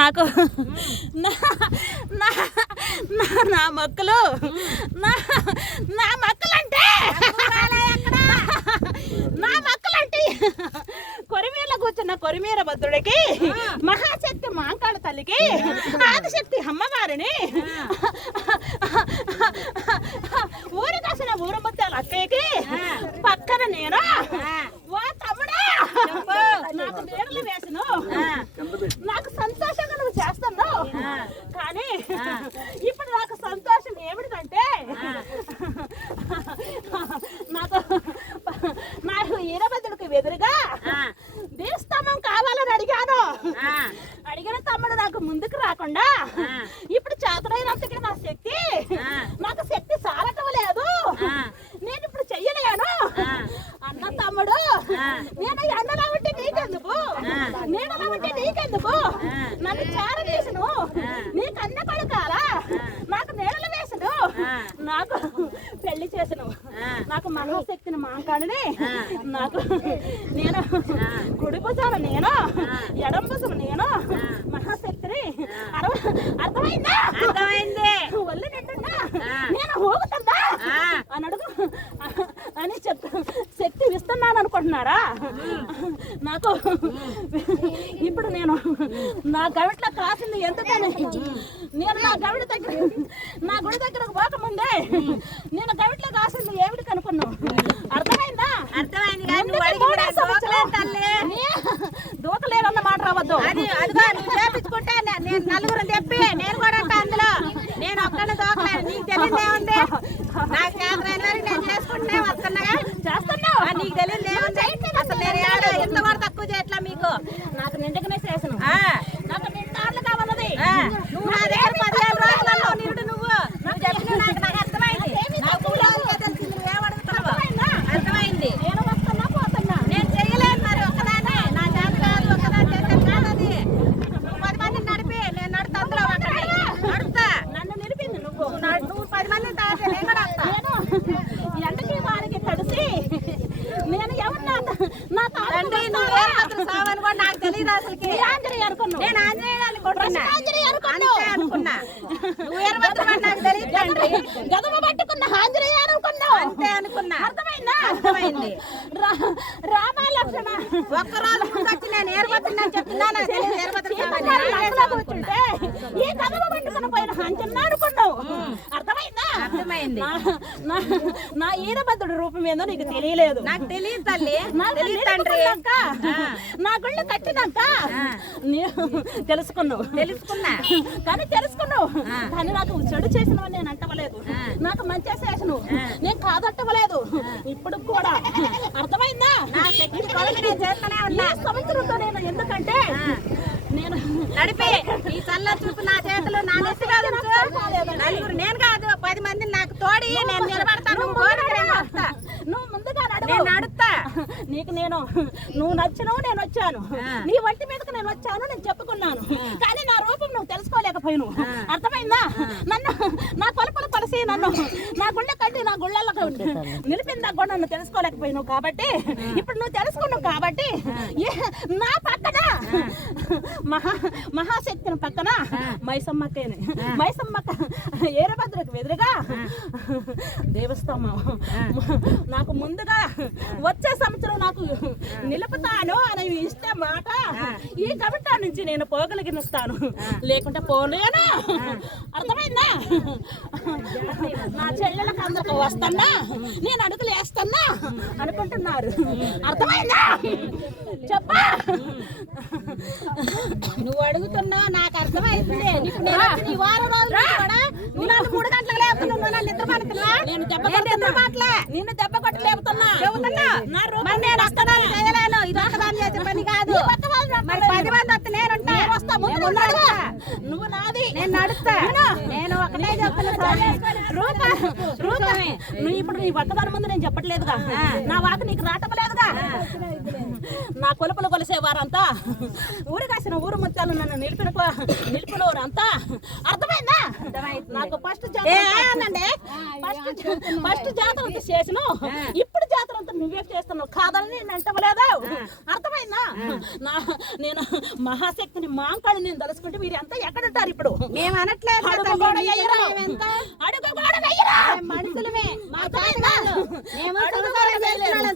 నాకు నా మొక్కలు నా మొక్కలంటే కొరిమీర కూర్చున్న కొరిమీర భద్రుడికి, మహాశక్తి మాంకాళ తల్లికి, ఆదిశక్తి అమ్మవారిని, ఊరి కాసిన ఊరు ముత్యాల అక్కయ్యకి పక్కన నేను, ఓ తమ్ముడా నాకు నీడలు వేసను, నాకు సంతోషంగా నువ్వు చేస్తున్నావు. కానీ ఇప్పుడు నాకు సంతోషం ఏమిటంటే నాకు ఈరభద్రుడికి ఎదురుగా దీస్తంభం కావాలని అడిగాను. అడిగిన తమ్ముడు నాకు ముందుకు రాకుండా ఇప్పుడు చేతనైనంతకి నా శక్తి, నాకు శక్తి సాలటం లేదు, నేను ఇప్పుడు చెయ్యలేను అన్న తమ్ముడు, నేను ఎండలో ఉంటే నీకెందుకు, నీడలో ఉంటే నీకెందుకు, నన్ను చేరవేసును, నీకు అన్న కొడుకాలా, నాకు నీడలు వేసును, నాకు పెళ్లి చేసను, నాకు మహాశక్తిని మాంకాడిని, నాకు నేను కుడి భుజాలు నేను, ఎడం భుజం నేను, మహాశక్తిని అర్థమైందా? అర్థమైంది. ఒళ్ళు నిండున్నా నేను ఊగుతుందా అని అడుగు అని శక్తి ఇస్తున్నాను అనుకుంటున్నారా? నాకు ఇప్పుడు నేను నా గవిట్లో కాసింది ఎందుకని, నేను నా గుడి దగ్గరకు పోకముందే నేను గవిట్లో కాసింది ఏమిటి కనుక్కున్నావు? అర్థమైందా? అర్థమైంది. దూకలేదన్న మాట రావద్దు. చేపించుకుంటే నేను నలుగురు చెప్పి నేను కూడా అందులో నేను ఒక్కనే దూకలేను. నీకు తెలియదు ఏముంది, నాకు నేను చేసుకుంటే వస్తున్నాగా చేస్తున్నావు, నీకు తెలియదు ఏముంది. అసలు నేను ఎంత కూడా తక్కువ చేయట్లా మీకు, నాకు నిండుగానే చేసాను, నాకు నిండాళ్ళు కావాలది. నువ్వు నా దగ్గర 15 రోజులలో నిండు నువ్వు చెప్పిన నాకు అర్థమైంది. అర్థమైంది. నేను వస్తున్నా పోతున్నా, నేను చెయ్యలేను మరి ఒక్కదాన్ని, నా చేత కాదు ఒక్కదాన్ని చేత కాదు అది. నువ్వు 10 మందిని నడిపి నేను నడుతా, అందులో నడుస్తా, నన్ను నిలిపింది నువ్వు 10 మందిని తాగితే నేను కూడా వస్తా. నేను ఎండకి వారికి తడిసి నేను ఎవరు నా తండ్రి సావని కూడా నాకు తెలియదు అసలుకి. ఆంజనేయ అనుకున్నావు, నేను ఆంజనేయ అనుకుంటున్నా, అనుకున్నా నువ్వు నాకు తెలియదు తండ్రి, గదమ పట్టుకున్న ఆంజనేయ అనుకున్నావు, అంతే అనుకున్నా. అర్థమైందా? అర్థమైంది. రామ లక్ష్మణ ఒక్కరోజు వచ్చి నేను ఏర్పడుతున్నాను చెప్తున్నా, కూర్చుంటే ఈ గదమ పట్టుకున్న పోయిన ఆంజన్న అనుకున్నావు. అర్థమైందా? అర్థమైంది. నా ఈరభద్రుడు రూపం ఏందో నీకు తెలియలేదు. నాకు తెలియదు తల్లి, నా గుళ్ళు కట్టినాక తెలుసుకున్నావు, కానీ తెలుసుకున్నావు, కానీ నాకు చెడు చేసినవని నేను అంటవలేదు, నాకు మంచి చేసినవు నేను కాదట్టవలేదు. ఇప్పుడు కూడా అర్థమైందా? సంవత్సరంతో నేను ఎందుకంటే నేను నడిపే ఈ చల్ల చూపు నా చేతిలో నా నెత్తి కాదు, నలుగురు నేను కాదు 10 మందిని నాకు తోడి నేను నిలబడతాను. నువ్వు ముందుగా నడుస్తా, నీకు నువ్వు నచ్చినవు, నేను వచ్చాను, నీ వంటి మీదకి నేను వచ్చాను, నేను చెప్పుకున్నాను, కానీ నా రూపం నువ్వు తెలుసుకోలేకపోయిను. అర్థమైందా? నన్ను నా కొలపలు కొలిసి నన్ను నా గుళ్ళ కట్టి నా గుళ్ళల్లో నిలిపిందా కూడా నన్ను తెలుసుకోలేకపోయిను. కాబట్టి ఇప్పుడు నువ్వు తెలుసుకున్నావు కాబట్టి నా పక్కన మహాశక్తిని పక్కన మైసమ్మకేనే, మైసమ్మక్క ఈరభద్రుడికి ఎదురుగా దేవస్థానం నాకు ముందుగా వచ్చే సంవత్సరం నాకు నిలుపుతాను అని ఇస్తే మాట, ఈ కవిట నుంచి నేను పోగలిగిస్తాను, లేకుంటే పోలేను. అర్థమైందా? నా చెల్లెలకు అందరికి వస్తున్నా, నేను అడుగులు వేస్తున్నా అనుకుంటున్నారు. అర్థమైందా? చెప్పా, నువ్వు అడుగుతున్నావు నాకు అర్థమైంది. ఈ వారం రోజులు కూడా నువ్వు నన్ను 3 గంటలకు లేపుతున్నావు, నువ్వు నన్ను నిద్ర పడుతున్నా, నేను నిద్ర పట్లే, నిన్ను దెబ్బ కొట్టి లేపుతున్నా, చెబుతున్నా నేను అక్కదాన్ని చేయలేను, ఇది అక్కదాన్ని చేసే పని కాదు. మరి 10 మంది వస్తే నేను నువ్వు నాది నేను నడుస్తా. నేను ఒకటే చెప్తున్నా నువ్వు ఇప్పుడు నీ ఒక్కదాని ముందు నేను చెప్పట్లేదుగా, నా వాత నీకు రాటపలేదుగా. నా కొలుపులు కొలిసే వారంతా ఊరు కాసిన ఊరు ముత్యాలు నన్ను నిలిపినవారంతా అర్థమైందా? నాకు ఫస్ట్ జాతర అంతా చేసిన, ఇప్పుడు జాతర అంతా నువ్వే చేస్తున్నావు కాదని నేను అంటవలేదు. అర్థమైందా? నేను మహాశక్తిని మాంకాళి నేను తలుసుకుంటే మీరు ఎంత ఎక్కడుంటారు ఇప్పుడు? మేము అనట్లేదు మనుషులమే,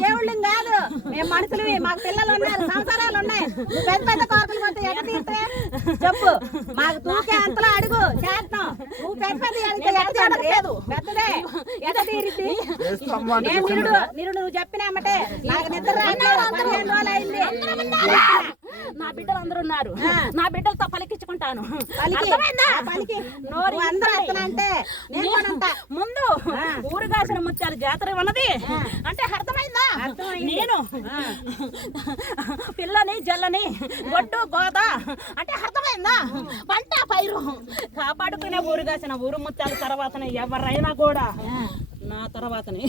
దేవుళ్ళం కాదు. మేము మనుషులమే, మాకు పిల్లలు ఉన్నారు, సంసారాలు ఉన్నాయి. పెద్ద పెద్ద కోరికలు పడితే ఎక్కడ తీస్తే చెప్పు. మాకు తూకే అంతలో అడుగు చేస్తాం. నువ్వు పెద్ద పెద్ద లేదు పెద్దదే ఎట తీరిద్ది. నేను నిరుడు నువ్వు చెప్పినామటే నాకు నిద్ర రాలేదు. 15 రోజులు అయింది. నా బిడ్డలు అందరూ ఉన్నారు, నా బిడ్డలతో పలికించుకుంటాను. ముందు ఊరు కాసిన ముత్యాలు జాతర ఉన్నది అంటే అర్థమైందా? నేను పిల్లని జల్లని గొడ్డు గోద అంటే అర్థమైందా? పంట పైరు కాపాడుకునే ఊరు కాసిన ఊరు ముత్యాల తర్వాతనే ఎవరైనా కూడా నా తర్వాతనే.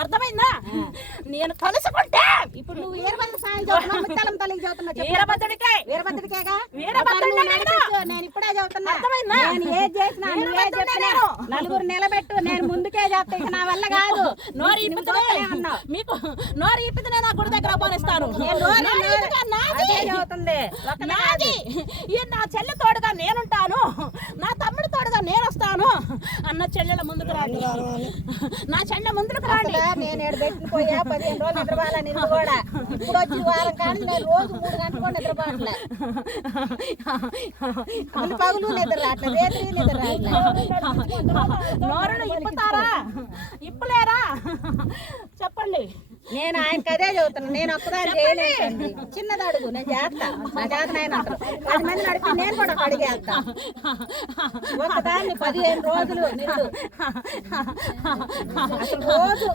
అర్థమైందా? నేను కలుసుకుంటే ఇప్పుడు నువ్వు వీరభద్ర సాయం చదువుతున్నావు, ముత్యాలం తల్లికి చదువుతున్నావు. వీరభద్రుడికేగా నేను ఇప్పుడే చదువుతున్నా. అర్థమైందా? నేను ఏది చేసినా నలుగురు నిలబెట్టు, నేను ముందుకే చేస్తా. ఇక నా వల్ల కాదు. నోరు మీకు నోరు ఇప్పితే నా గుడి దగ్గర పోనిస్తాను. చదువుతుంది నా చెల్లె తోడుగా నేనుంటాను, నా తమ్ముడు తోడుగా నేను వస్తాను అన్న చెల్లెల ముందుకు రాండి, నా చెల్లె ముందుకు రాండి. నేను పెట్టిపోయా 15 రోజులు నిద్రపోవాలా. నిన్ను కూడా ఇప్పుడు వచ్చి వారం కానీ నేను రోజు 3 గంటలు కూడా నిద్రపోవట్లే. పగులు నిద్ర రావట్లే, రేత్రి నిద్ర రావట్లే. నోరును ఇప్పుతారా ఇప్పలేరా చెప్పండి. నేను ఆయనకి అదే చదువుతాను. నేను ఒక్కదాన్ని చేయలేను. చిన్నది అడుగు, నేను చేస్తా. నా చేతన ఆయన అంటారు 10 మంది నడిపి నేను కూడా అడిగేస్తా. ఒకదాన్ని 15 రోజులు అసలు రోజు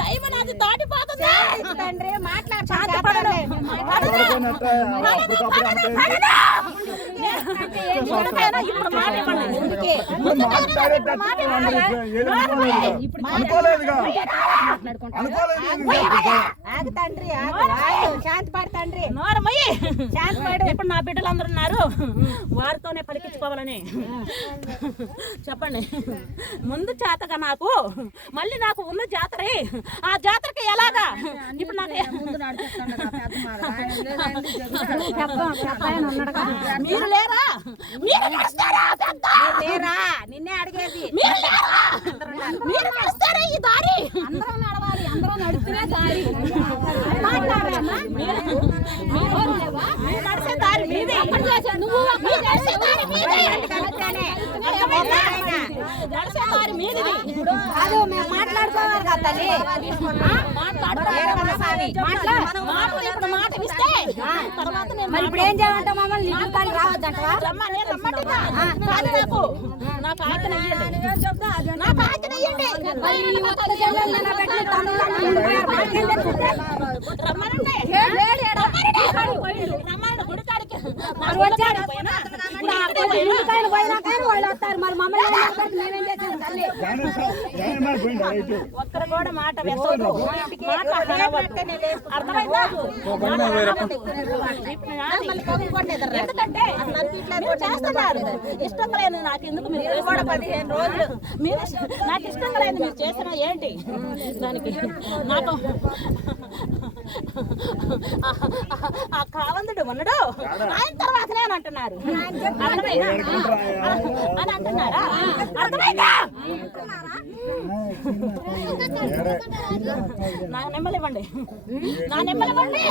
టైం నాది దాటిపోతుంది. తండ్రి మాట్లాడుతాను. ఇప్పుడు శాంతి పడు తండ్రి. శాంతి పడు. ఇప్పుడు నా బిడ్డలందరూ ఉన్నారు, వారితోనే పలికించుకోవాలని చెప్పండి. ముందు చేతగా నాకు మళ్ళీ నాకు ఉన్న జాతరే, ఆ జాతరకి ఎలాగా ఇప్పుడు నాకు మీరు లేరా? లేరా? నిన్నే అడిగేది. మీరు నడుస్తారా ఈ దారి? అందరం నడవాలి, అందరం నడుస్తూనే దారి. నడిచే దారి మీదే. నువ్వు నడిచే దారి మీదే. నడిచే దారి మీది. కాదు, మేము మాట్లాడుకోవాలి కదా తల్లి. ఇప్పుడు మాట ఇస్తే తర్వాత మరి ఇప్పుడు ఏం చేయమంటావు? మమ్మల్ని రావద్దంటవా? నాకు ఆకలి ఒక్కరు కూడా మాట అర్థమైందా? ఎందుకంటే చేస్తున్నారు ఇష్టం లేదు నాకు. ఎందుకు మీరు కూడా 15 రోజులు మీరు నాకు ఇష్టం లేదు మీరు చేసిన ఏంటి దానికి? నాకు ఆ కావందుడు ఉన్నాడు, ఆయన తర్వాత నేను అంటున్నారు. అని అంటున్నారా? అర్థమైందా? నా నెమ్మలివ్వండి, నా నెమ్మలివ్వండి.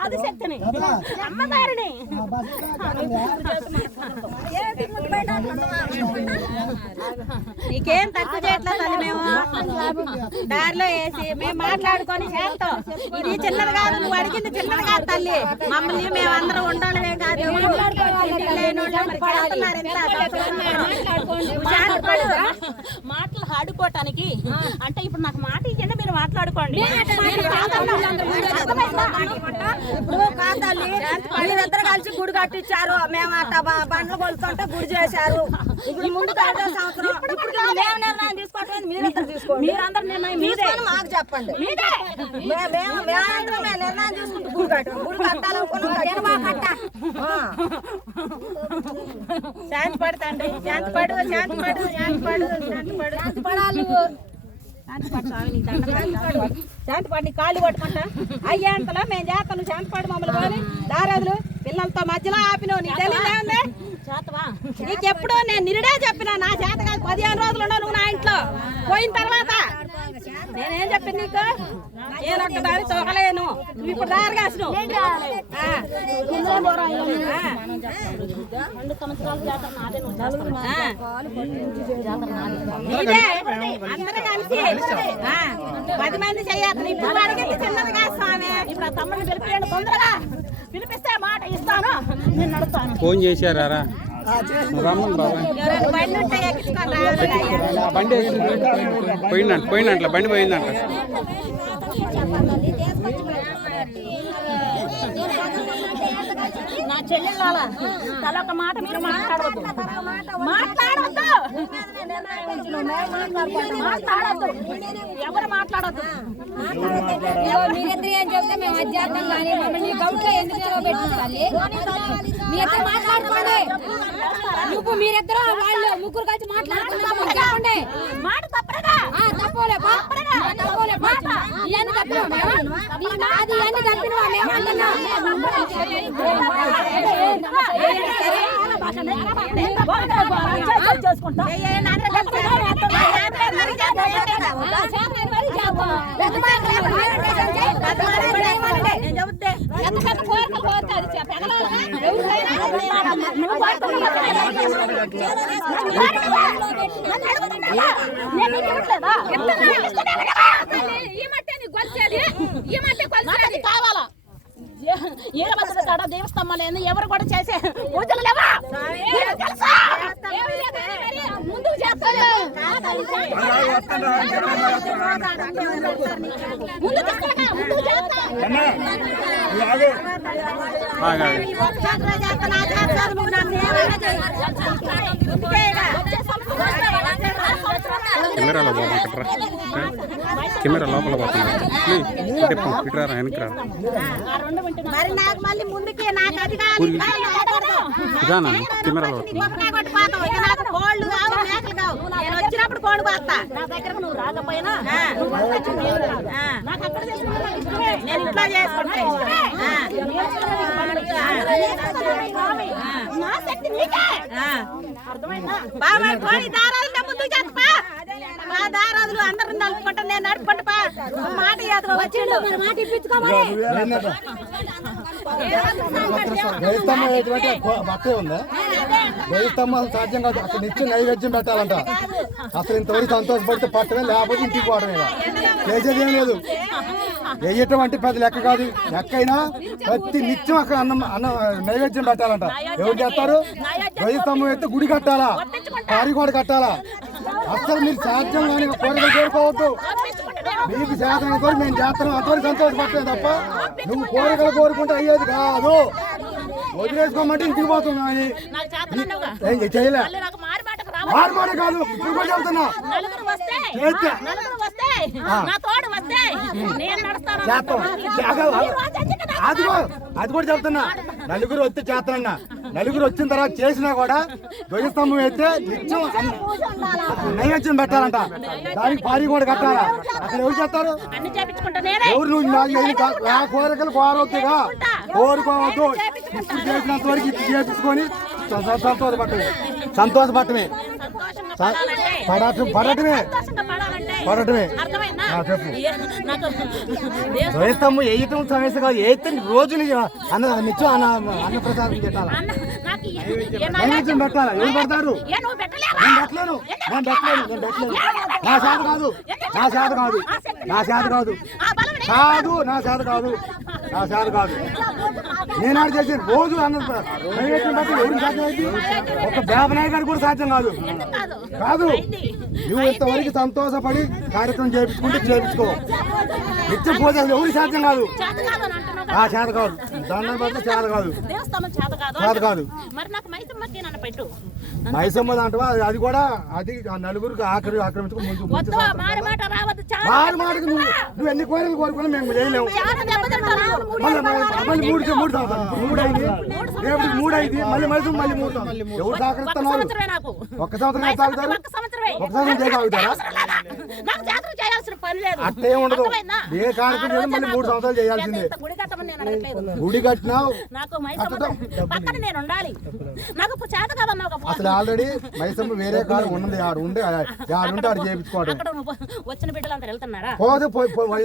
ఆదిశక్తిని అమ్మగారిని నీకేం తక్కువ చేయట్లేదు తల్లి. మేము దారిలో వేసి మేము మాట్లాడుకొని చేస్తాం. ఇది చిన్నది కాదు, నువ్వు అడిగింది చిన్నది కాదు తల్లి. మమ్మల్ని మేమందరం ఉండాలమే కాదు, మాటలు ఆడుకోవటానికి అంటే ఇప్పుడు నాకు మాట ఇచ్చింటే మీరు మాట్లాడుకోండి. ఇప్పుడు కాదండి, వీళ్ళిద్దరు కలిసి గుడి కట్టించారు, మేము అట్ట బండ్లు కొలుస్తుంటే గుడి చేశారు. ఇప్పుడు ముందు సంవత్సరం నిర్ణయం తీసుకోవటం మీరందరూ తీసుకోండి. మీరందరూ నిర్ణయం మీదే, మాకు చెప్పండి. మీదే. మేము నిర్ణయం తీసుకుంటూ గుడి కట్టాం. గుడి కట్టాలనుకున్నాం. శాంతి పడతండి, శాంతి పడు, శాంతి పడు, శాంతి పడు, శాంతి పడు, శాంతి పడాలి. శాంతి పడి కాళ్ళు పట్టుకుంటా అయ్యేంతలో మేము చేస్తాం. నువ్వు శాంతి పడు మమ్మల్ని కానీ దారాదులు పిల్లలతో మధ్యలో ఆపినావు. నీకు తెలియదే నీకెప్పుడు నేను నిరుడే చెప్పిన నా చేత కాదు. 15 రోజులు ఉండవు నువ్వు నా ఇంట్లో. పోయిన తర్వాత నేనేం చెప్పిన నీకు? నేనొక్క దారి తోకలేను. నువ్వు ఇప్పుడు దారి కాసినావు. అందరూ కలిసి 10 మంది చెయ్యాలి. ఇప్పుడు అడిగింది చిన్నది కాదు స్వామి. ఇప్పుడు ఆ తమ్ముడిని పిలిపియండి, తొందరగా పిలిపిస్తే మాట ఇస్తాను, నేను నడుస్తాను. ఫోన్ చేశారా? బండి పోయిందంట, బండి పోయిందంట. నా చెల్లెళ్ళ తల ఒక మాట మీరు మాట్లాడవద్దు, మాట్లాడవద్దు, మాట్లాడద్దు, ఎవరు మాట్లాడద్దు. మీరిద్దరు ఏం చెప్తే మేము అది చేద్దాం కానీ మమ్మల్ని గౌట్లో ఎందుకు నిలబెట్టించాలి? మీరిద్దరు మాట్లాడుకోండి. నువ్వు మీరిద్దరు వాళ్ళు ముగ్గురు కలిసి మాట్లాడుకుంటాము చెప్పండి. మాట తప్పగా తప్పలే ఇవన్నీ తప్పినా మేము అది ఇవన్నీ తప్పినా మేము అంటున్నాం. కావాలా దేవస్తంభాలు ఎవరు కూడా చేసే పూజలు లేవా? ముందుకు చేస్తారు, కెమెరాలో పోతుంటారా? కెమెరా లోపల పోతున్నారు. ఇట్రా వెనక్కి మరి నాకు మళ్ళీ ముందుకి నాకు అది కాదు. కెమెరాలో కోళ్ళు కావు, మేకలు కావు. నేను వచ్చినప్పుడు కోడి కోస్తా. నా దగ్గర నువ్వు రాకపోయినా నేను ఇంట్లో చేసుకుంటా. బాబా కోడి దారాలు ముందుకు చెప్పా. మా దారాదులు అందరూ నడుపుకుంటా, నేను నడుపుకుంటా. మాట వచ్చిండు మాట ఇప్పించుకోమని బట్టే ఉందా? వేయిస్తమ్మ సాధ్యం కాదు. అక్కడ నిత్యం నైవేద్యం పెట్టాలంట. అసలు ఇంతవరకు సంతోషపడితే పట్టమే, లేకపోతే ఇంటికి పోవడమే. చేసేది ఏం లేదు. వేయటం అంటే పెద్ద లెక్క కాదు. లెక్క అయినా ప్రతి నిత్యం అక్కడ అన్నం నైవేద్యం పెట్టాలంట. ఎవరు చేస్తారు? వేయిస్తమ్మ అయితే గుడి కట్టాలా, పారి కూడా కట్టాలా. అసలు మీరు సాధ్యం కానీ కోరికలు కోరుకోవద్దు. మీకు శాతం కోరి మేము చేస్తున్నాం, అంతవరకు సంతోషపడతాం తప్ప నువ్వు కోరికలు కోరుకుంటే అయ్యేది కాదు. వదిలేసుకోమంటే ఇంటికి పోతాం కానీ చేయలే. మారుమాట కాదు, ఇప్పుడు కూడా చెబుతున్నా. అది కూడా చెప్తున్నా. నలుగురు వచ్చి చేస్తానన్నా. నలుగురు వచ్చిన తర్వాత చేసినా కూడా ధ్వజస్తంభం అయితే నిత్యం నైవేద్యం పెట్టాలంట. దానికి పారి కూడా కట్టాలా. అక్కడ ఎవరు చేస్తారు? ఎవరు? నువ్వు నా కోరికలు కోరవద్దుగా, కోరుకోవద్దు. ఇప్పుడు చేసినంత వరకు ఇప్పుడు చేపించుకొని సంతోషపడటమే. పడటమే పడటమే అర్థమైందా? చెప్పు. నాకు వేస్తాము వేయటం సమస్య కాదు, వేస్తే రోజులు నిత్యం అన్నప్రసాదం పెట్టాలి, నైవేద్యం పెట్టాలి. ఎవరు పెడతారు? నేను పెట్టలేను, నేను పెట్టలేను, నేను పెట్టలేను. నా చేత కాదు, నా చేత కాదు, నా చేత కాదు, కాదు నా చేత కాదు, నా చేత కాదు. నేనాడు చేసి రోజు నైవేద్యం పెట్టి ఎవరికి సాధ్యం అయింది? ఒక బేబనాయ గారు కూడా సాధ్యం కాదు. కాదు, నువ్వు ఇంతవరకు సంతోషపడి కార్యక్రమం చేయించుకో. నిత్యం పూజ ఎవరికి సాధ్యం కాదు, ఆ చేత కాదు. దండం పెడితే చేత కాదు, చేత కాదు. మైసమ్మ అంటవా? అది కూడా అది నలుగురికి ఆక్రమించుకో. ముందు మాటకు నువ్వు ఎన్ని కోరికలు కోరుకున్నా మేము చేయలేము. మళ్ళీ మూడు సంవత్సరాలు, మూడు అయింది, రేపటికి 3 అయింది, మళ్ళీ మైసమ్మ మళ్ళీ 3 సంవత్సరాలు. ఎవరు సహకరిస్తున్నారు? ఒక్క సంవత్సరం తాగుతారు, ఒక సంవత్సరం చేయగలుగుతారా? అట్టే ఉండదు. ఏ కార్యక్రమం మళ్ళీ 3 సంవత్సరాలు చేయాల్సిందే. గుడి కట్టినావు అసలు ఆల్రెడీ మైసమ్మ వేరే కాదు ఉన్నది, ఆడుంటే ఆడు చేయించుకోవడం. వచ్చిన బిడ్డలంతా వెళ్తున్నారా? పోతే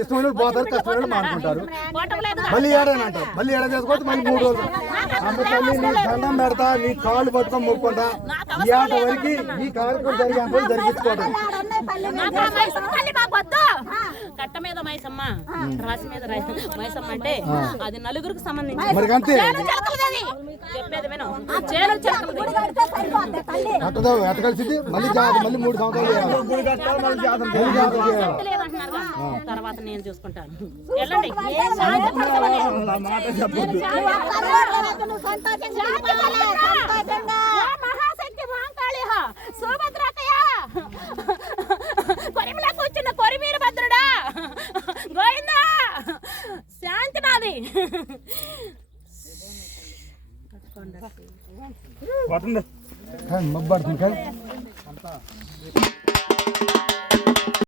ఇష్టమైన పోతారు, కష్టమైన మానుకుంటారు. మళ్ళీ ఏడని అంటారు, మళ్ళీ ఏడ చేసుకోవచ్చు. మళ్ళీ 3 రోజులు అమ్మ తల్లి నీ దండం పెడతా, నీ కాళ్ళు పట్టుకొని మొక్కుంటా. ఈ ఆట వరకు ఈ కార్యక్రమం జరిగే జరిగించుకోవడం. కట్ట మీద మైసమ్మ, రాసి మీద మైసమ్మ అంటే అది నలుగురికి సంబంధించి. మరి అంతే చెప్పేది విను. కట్టదో ఎట్టగలిసింది మళ్ళీ మళ్ళీ 3 సంవత్సరాలు తర్వాత నేను చూసుకుంటాను. వెళ్ళండి. మహాశక్తి మహాకాళి సుభద్రకయ కొరిమిలకు వచ్చిన కొరిమీర భద్రుడా గోవిందా శాంతి నాది. మబ్బడుతుంది కానీ